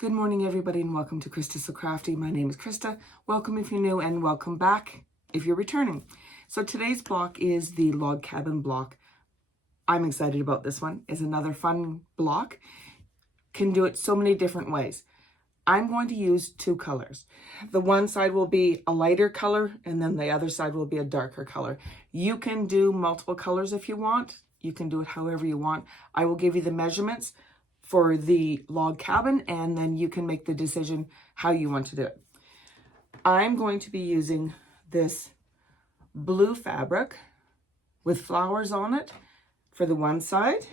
Good morning, everybody, and welcome to Krista So Crafty. My name is Krista. Welcome if you're new, and welcome back if you're returning. So today's block is the log cabin block. I'm excited about this one. It's another fun block. Can do it so many different ways. I'm going to use two colors. The one side will be a lighter color, and then the other side will be a darker color. You can do multiple colors if you want. You can do it however you want. I will give you the measurements for the log cabin, and then you can make the decision how you want to do it. I'm going to be using this blue fabric with flowers on it for the one side,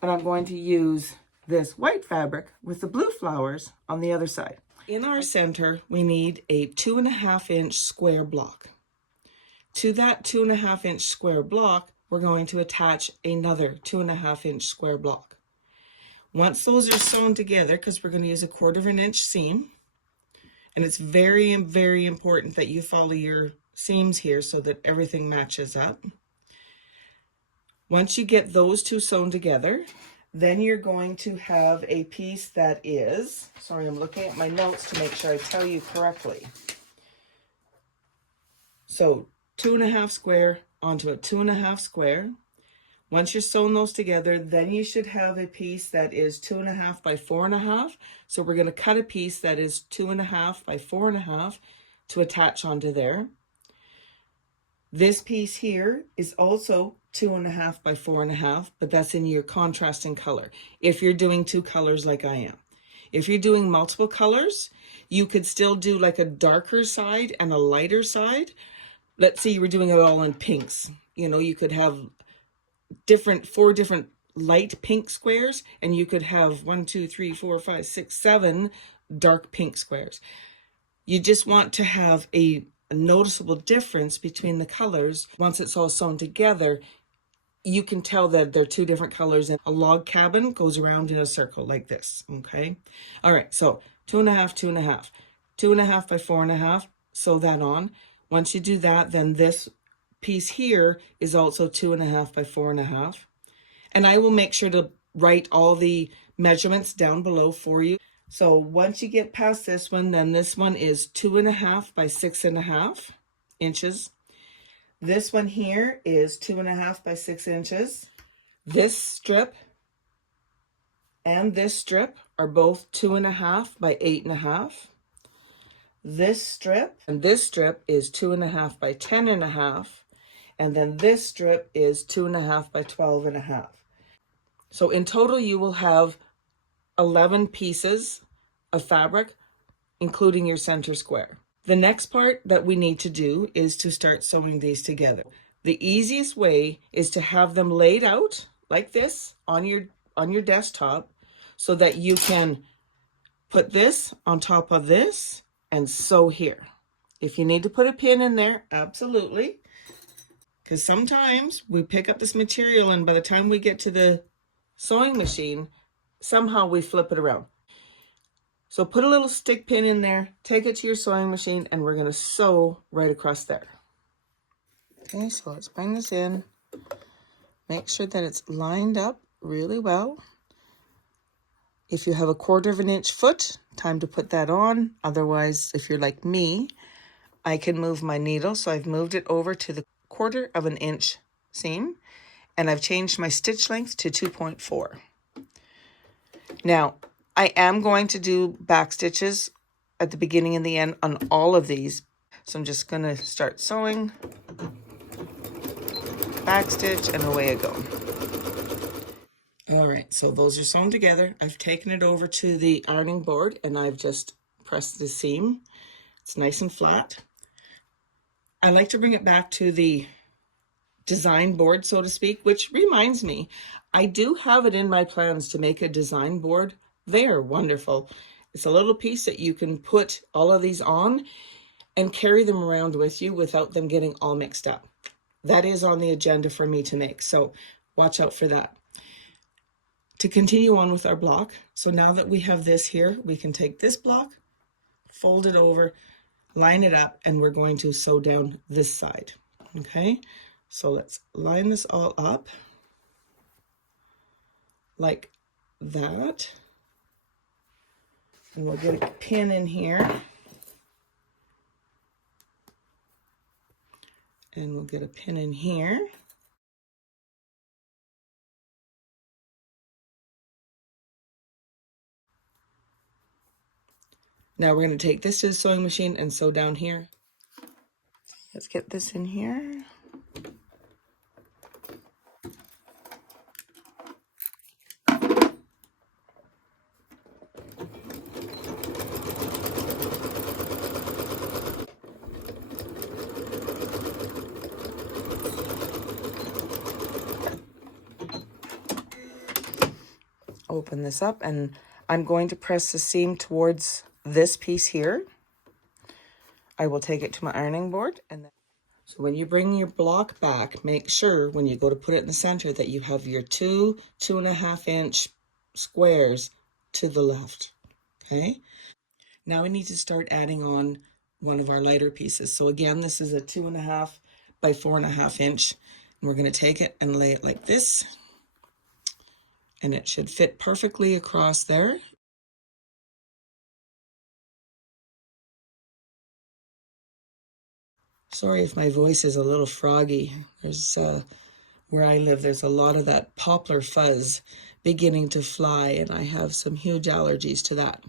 and I'm going to use this white fabric with the blue flowers on the other side. In our center, we need a 2.5 inch square block. To that 2.5 inch square block, we're going to attach another 2.5 inch square block. Once those are sewn together, because we're going to use a 1/4 inch seam, and it's very, very important that you follow your seams here so that everything matches up. Once you get those two sewn together, then you're going to have a piece that is, sorry, I'm looking at my notes to make sure I tell you correctly. So 2.5 square onto a 2.5 square. Once you're sewn those together, then you should have a piece that is 2.5 by 4.5. So we're going to cut a piece that is 2.5 by 4.5 to attach onto there. This piece here is also 2.5 by 4.5, but that's in your contrasting color, if you're doing two colors like I am. If you're doing multiple colors, you could still do like a darker side and a lighter side. Let's say you were doing it all in pinks. You know, you could have four different light pink squares, and you could have 1, 2, 3, 4, 5, 6, 7 dark pink squares. You just want to have a noticeable difference between the colors. Once it's all sewn together, you can tell that they're two different colors, and a log cabin goes around in a circle like this. Okay, all right, so 2.5, 2.5, 2.5 by 4.5, sew that on. Once you do that, then this piece here is also 2.5 by 4.5, and I will make sure to write all the measurements down below for you. So once you get past this one, then this one is 2.5 by 6.5 inches. This one here is 2.5 by 6 inches. This strip and this strip are both 2.5 by 8.5. This strip and this strip is 2.5 by 10.5. And then this strip is 2.5 by 12.5. So in total, you will have 11 pieces of fabric, including your center square. The next part that we need to do is to start sewing these together. The easiest way is to have them laid out like this on your desktop, so that you can put this on top of this and sew here. If you need to put a pin in there, absolutely. Because sometimes we pick up this material, and by the time we get to the sewing machine, somehow we flip it around. So put a little stick pin in there, take it to your sewing machine, and we're going to sew right across there. Okay, so let's bring this in. Make sure that it's lined up really well. If you have a 1/4 inch foot, time to put that on. Otherwise, if you're like me, I can move my needle. So I've moved it over to the 1/4 inch seam, and I've changed my stitch length to 2.4. Now, I am going to do back stitches at the beginning and the end on all of these. So I'm just going to start sewing, back stitch, and away I go. All right, so those are sewn together. I've taken it over to the ironing board, and I've just pressed the seam. It's nice and flat. I like to bring it back to the design board, so to speak, which reminds me, I do have it in my plans to make a design board. They are wonderful. It's a little piece that you can put all of these on and carry them around with you without them getting all mixed up. That is on the agenda for me to make, so watch out for that. To continue on with our block, so now that we have this here, we can take this block, fold it over, line it up, and we're going to sew down this side. Okay, so let's line this all up like that. And we'll get a pin in here. And we'll get a pin in here. Now we're going to take this to the sewing machine and sew down here. Let's get this in here. Open this up, and I'm going to press the seam towards this piece here. I will take it to my ironing board, and then so when you bring your block back, make sure when you go to put it in the center that you have your 2.5 inch squares to the left. Okay, now we need to start adding on one of our lighter pieces. So again, this is a 2.5 by 4.5 inch, and we're going to take it and lay it like this, and it should fit perfectly across there. Sorry if my voice is a little froggy. There's where I live, there's a lot of that poplar fuzz beginning to fly, and I have some huge allergies to that.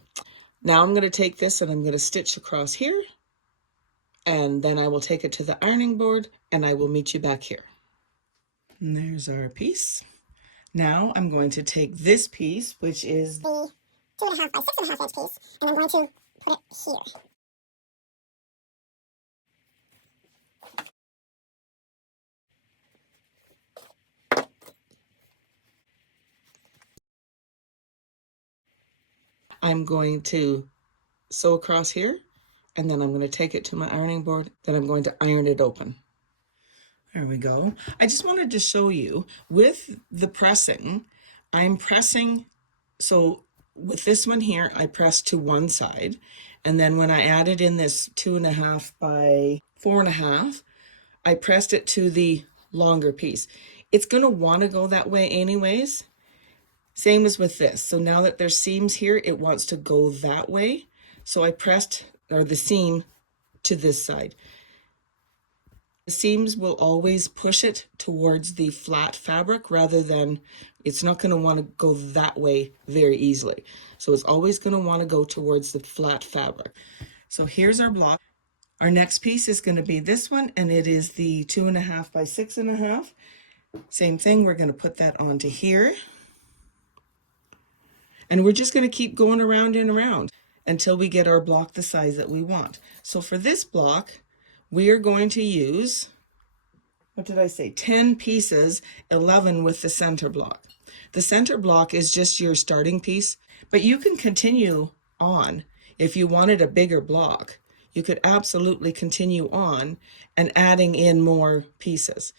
Now I'm going to take this and I'm going to stitch across here, and then I will take it to the ironing board and I will meet you back here. And there's our piece. Now I'm going to take this piece, which is the 2.5 by 6.5 inch piece, and I'm going to put it here. I'm going to sew across here, and then I'm going to take it to my ironing board, then I'm going to iron it open. There we go. I just wanted to show you with the pressing, I'm pressing, so with this one here, I pressed to one side, and then when I added in this 2.5 by 4.5, I pressed it to the longer piece. It's going to want to go that way anyways. Same as with this. So now that there's seams here, it wants to go that way. So I pressed, or the seam, to this side. The seams will always push it towards the flat fabric rather than, it's not going to want to go that way very easily. So it's always going to want to go towards the flat fabric. So here's our block. Our next piece is going to be this one, and it is the 2.5 by 6.5. Same thing, we're going to put that onto here. And we're just going to keep going around and around until we get our block the size that we want. So for this block, we are going to use, what did I say, 10 pieces, 11 with the center block. The center block is just your starting piece, but you can continue on. If you wanted a bigger block, you could absolutely continue on and adding in more pieces.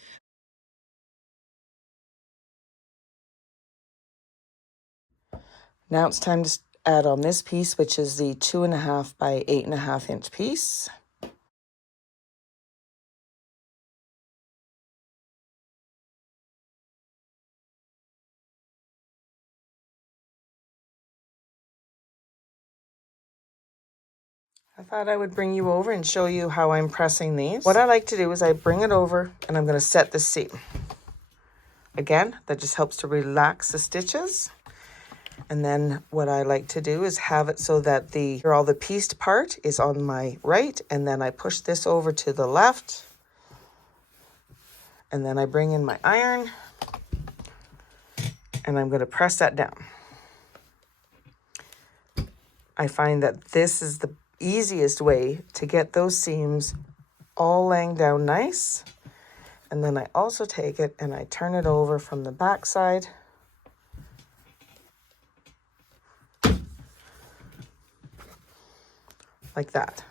Now it's time to add on this piece, which is the 2.5 by 8.5 inch piece. I thought I would bring you over and show you how I'm pressing these. What I like to do is I bring it over and I'm going to set the seam. Again, that just helps to relax the stitches. And then what I like to do is have it so that all the pieced part is on my right, and then I push this over to the left. And then I bring in my iron and I'm going to press that down. I find that this is the easiest way to get those seams all laying down nice. And then I also take it and I turn it over from the back side. Like that.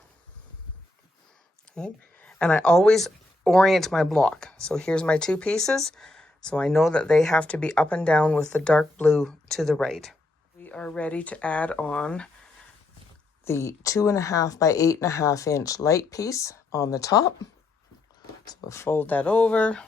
Okay. And I always orient my block. So here's my two pieces. So I know that they have to be up and down with the dark blue to the right. We are ready to add on the 2.5 by 8.5 inch light piece on the top. So we'll fold that over.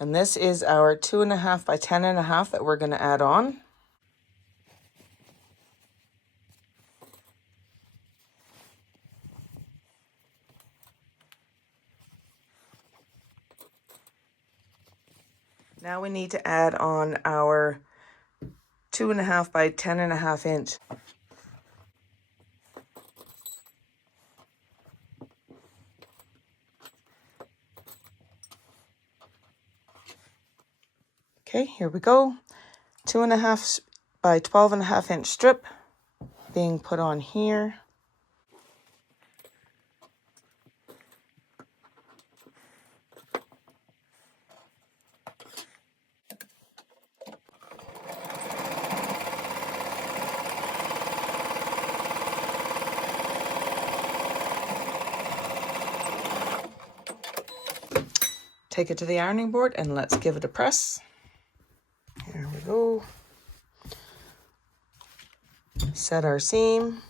And this is our 2.5 by 10.5 that we're going to add on. Now we need to add on our 2.5 by 10.5 inch. Okay, here we go. 2.5 by 12.5 inch strip being put on here. Take it to the ironing board and let's give it a press. Here we go. Set our seam.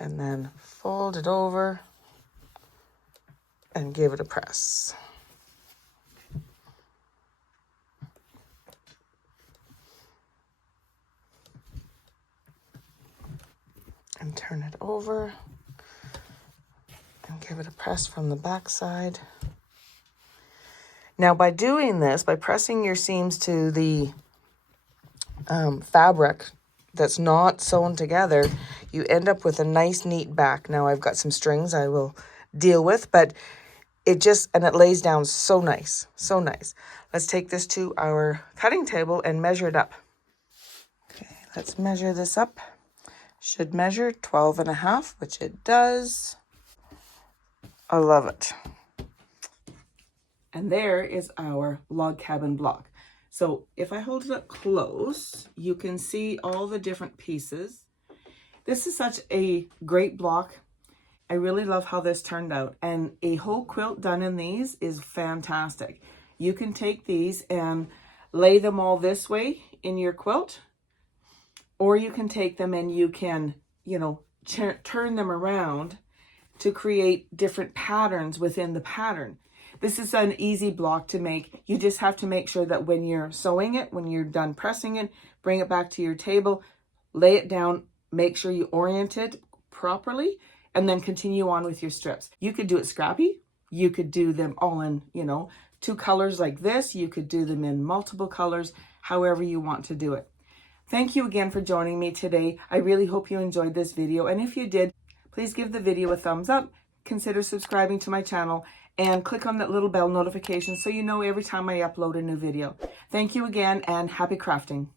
And then fold it over and give it a press. And turn it over and give it a press from the back side. Now by doing this, by pressing your seams to the fabric that's not sewn together, you end up with a nice neat back. Now I've got some strings I will deal with, but it lays down so nice, so nice. Let's take this to our cutting table and measure it up. Okay, let's measure this up. Should measure 12.5, which it does. I love it. And there is our log cabin block. So if I hold it up close, you can see all the different pieces. This is such a great block. I really love how this turned out. And a whole quilt done in these is fantastic. You can take these and lay them all this way in your quilt, or you can take them and you can, turn them around to create different patterns within the pattern. This is an easy block to make. You just have to make sure that when you're sewing it, when you're done pressing it, bring it back to your table, lay it down, make sure you orient it properly, and then continue on with your strips. You could do it scrappy. You could do them all in, 2 colors like this. You could do them in multiple colors, however you want to do it. Thank you again for joining me today. I really hope you enjoyed this video. And if you did, please give the video a thumbs up, consider subscribing to my channel, and click on that little bell notification so you know every time I upload a new video. Thank you again, and happy crafting.